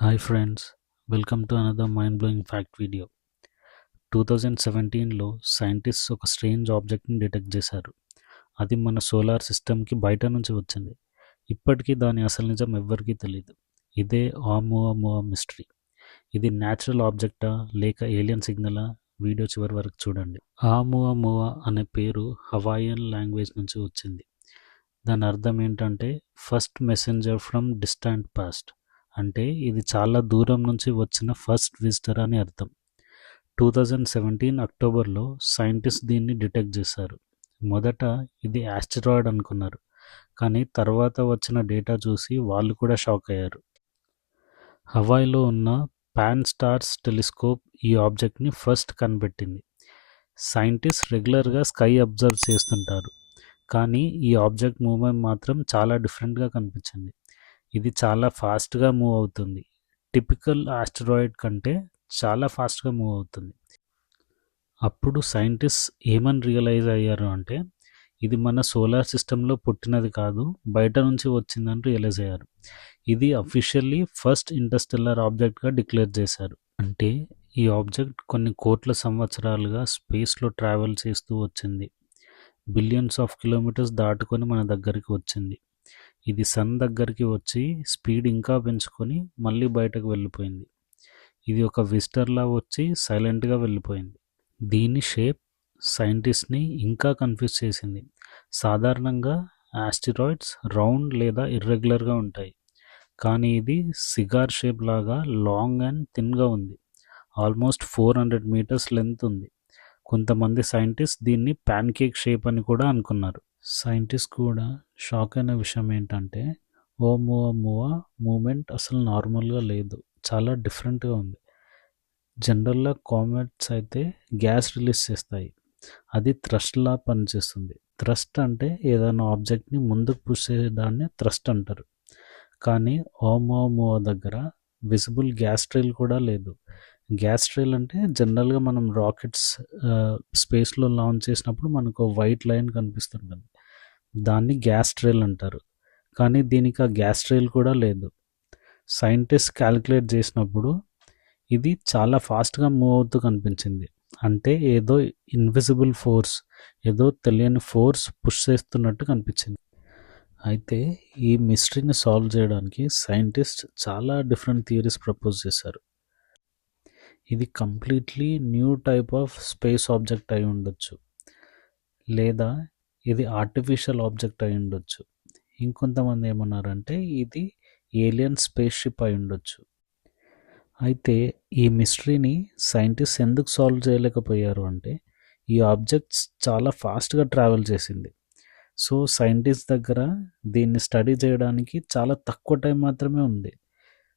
Hi friends, welcome to another mind-blowing fact video. 2017లో scientist ఒక strange ఆబ్జెక్ట్ని detect చేశారు. అది మన సోలార్ సిస్టమ్కి బయట నుంచి వచ్చింది. ఇప్పటికీ దాని అసలు నిజం ఎవ్వరికీ తెలియదు. ఇదే ఆమువా మిస్టరీ. ఇది న్యాచురల్ ఆబ్జెక్టా లేక ఏలియన్ సిగ్నలా? వీడియో చివరి వరకు చూడండి. ఆమువా అనే పేరు హవాయియన్ లాంగ్వేజ్ నుంచి వచ్చింది. దాని అర్థం ఏంటంటే first messenger from distant past. అంటే ఇది చాలా దూరం నుంచి వచ్చిన ఫస్ట్ విజిటర్ అని అర్థం. 2017 అక్టోబర్లో సైంటిస్ట్ దీన్ని డిటెక్ట్ చేశారు. మొదట ఇది యాస్టరాయిడ్ అనుకున్నారు, కానీ తర్వాత వచ్చిన డేటా చూసి వాళ్ళు కూడా షాక్ అయ్యారు. హవాయిలో ఉన్న పాన్ స్టార్స్ టెలిస్కోప్ ఈ ఆబ్జెక్ట్ని ఫస్ట్ కనిపెట్టింది. సైంటిస్ట్ రెగ్యులర్గా స్కై అబ్జర్వ్ చేస్తుంటారు, కానీ ఈ ఆబ్జెక్ట్ మూవ్మెంట్ మాత్రం చాలా డిఫరెంట్గా కనిపించింది. ఇది చాలా ఫాస్ట్గా మూవ్ అవుతుంది. టిపికల్ ఆస్టరాయిడ్ కంటే చాలా ఫాస్ట్గా మూవ్ అవుతుంది. అప్పుడు సైంటిస్ట్ ఏమని రియలైజ్ అయ్యారు అంటే ఇది మన సోలార్ సిస్టంలో పుట్టినది కాదు, బయట నుంచి వచ్చిందని రియలైజ్ అయ్యారు. ఇది అఫీషియల్లీ ఫస్ట్ ఇంటర్స్టెల్లార్ ఆబ్జెక్ట్గా డిక్లేర్ చేశారు. అంటే ఈ ఆబ్జెక్ట్ కొన్ని కోట్ల సంవత్సరాలుగా స్పేస్లో ట్రావెల్ చేస్తూ వచ్చింది. బిలియన్స్ ఆఫ్ కిలోమీటర్స్ దాటుకొని మన దగ్గరికి వచ్చింది. ఇది సన్ దగ్గరికి వచ్చి స్పీడ్ ఇంకా పెంచుకొని మళ్ళీ బయటకు వెళ్ళిపోయింది. ఇది ఒక విజిటర్లా వచ్చి సైలెంట్గా వెళ్ళిపోయింది. దీని షేప్ సైంటిస్ట్ని ఇంకా కన్ఫ్యూజ్ చేసింది. సాధారణంగా ఆస్టిరాయిడ్స్ రౌండ్ లేదా ఇర్రెగ్యులర్గా ఉంటాయి, కానీ ఇది సిగార్ షేప్ లాగా లాంగ్ అండ్ థిన్గా ఉంది. ఆల్మోస్ట్ 400 మీటర్స్ లెంత్ ఉంది. కొంతమంది సైంటిస్ట్ దీన్ని ప్యాన్కేక్ షేప్ అని కూడా అనుకున్నారు. సైంటిస్ట్ కూడా షాక్ అయిన విషయం ఏంటంటే ఓమువా మూమెంట్ అసలు నార్మల్గా లేదు, చాలా డిఫరెంట్గా ఉంది. జనరల్గా కామెట్స్ అయితే గ్యాస్ రిలీజ్ చేస్తాయి, అది థ్రస్ట్లా పనిచేస్తుంది. థ్రస్ట్ అంటే ఏదైనా ఆబ్జెక్ట్ని ముందుకు పుష్ చేసేదాన్ని థ్రస్ట్ అంటారు. కానీ ఓమువా దగ్గర విజిబుల్ గ్యాస్ ట్రైల్ కూడా లేదు. గ్యాస్ ట్రైల్ అంటే జనరల్గా మనం రాకెట్స్ స్పేస్లో లాంచ్ చేసినప్పుడు మనకు వైట్ లైన్ కనిపిస్తుంటుంది, దాన్ని గ్యాస్ ట్రైల్ అంటారు. కానీ దీనికి ఆ గ్యాస్ ట్రైల్ కూడా లేదు. సైంటిస్ట్ క్యాలిక్యులేట్ చేసినప్పుడు ఇది చాలా ఫాస్ట్గా మూవ్ అవుతూ కనిపించింది. అంటే ఏదో ఇన్విజిబుల్ ఫోర్స్, ఏదో తెలియని ఫోర్స్ పుష్ చేస్తున్నట్టు కనిపించింది. అయితే ఈ మిస్టరీని సాల్వ్ చేయడానికి సైంటిస్ట్ చాలా డిఫరెంట్ థియరీస్ ప్రపోజ్ చేశారు. ఇది completely new type of space object అయి ఉండొచ్చు, లేదా ఇది ఆర్టిఫిషియల్ ఆబ్జెక్ట్ అయి ఉండొచ్చు. ఇంకొంతమంది ఏమన్నారంటే ఇది ఏలియన్ స్పేస్ షిప్ అయి ఉండొచ్చు. అయితే ఈ మిస్టరీని సైంటిస్ట్ ఎందుకు సాల్వ్ చేయలేకపోయారు అంటే ఈ ఆబ్జెక్ట్స్ చాలా ఫాస్ట్గా ట్రావెల్ చేసింది. సో సైంటిస్ట్ దగ్గర దీన్ని స్టడీ చేయడానికి చాలా తక్కువ టైం మాత్రమే ఉంది.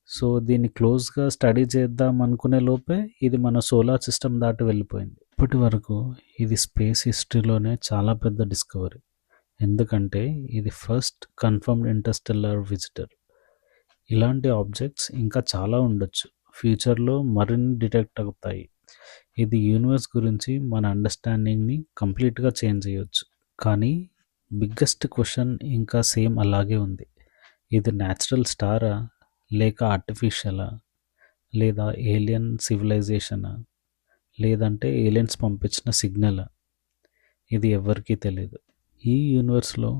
సో దీన్ని క్లోజ్గా స్టడీ చేద్దాం అనుకునే లోపే ఇది మన సోలార్ సిస్టమ్ దాటి వెళ్ళిపోయింది. ఇప్పటి వరకు ఇది స్పేస్ హిస్టరీలోనే చాలా పెద్ద డిస్కవరీ, ఎందుకంటే ఇది ఫస్ట్ కన్ఫర్మ్డ్ ఇంటర్స్టెల్లార్ విజిటర్. ఇలాంటి ఆబ్జెక్ట్స్ ఇంకా చాలా ఉండొచ్చు, ఫ్యూచర్లో మరిన్ని డిటెక్ట్ అవుతాయి. ఇది యూనివర్స్ గురించి మన అండర్స్టాండింగ్ని కంప్లీట్గా చేంజ్ చేయొచ్చు. కానీ బిగ్గెస్ట్ క్వశ్చన్ ఇంకా సేమ్ అలాగే ఉంది. ఇది న్యాచురల్ స్టారా లేక ఆర్టిఫిషియలా, లేదా ఏలియన్ సివిలైజేషనా, లేదంటే ఏలియన్స్ పంపించిన సిగ్నలా? ఇది ఎవ్వరికీ తెలియదు. ఈ యూనివర్స్లో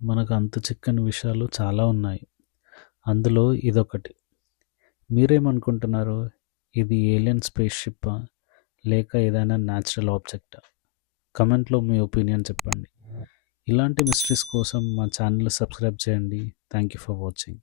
మనకు అంతు చిక్కని విషయాలు చాలా ఉన్నాయి, అందులో ఇదొకటి. మీరేమనుకుంటున్నారు? ఇది ఏలియన్ స్పేస్ షిప్పా లేక ఏదైనా న్యాచురల్ ఆబ్జెక్టా? కమెంట్లో మీ ఒపీనియన్ చెప్పండి. ఇలాంటి మిస్టరీస్ కోసం మా ఛానల్ సబ్స్క్రైబ్ చేయండి. Thank you for watching.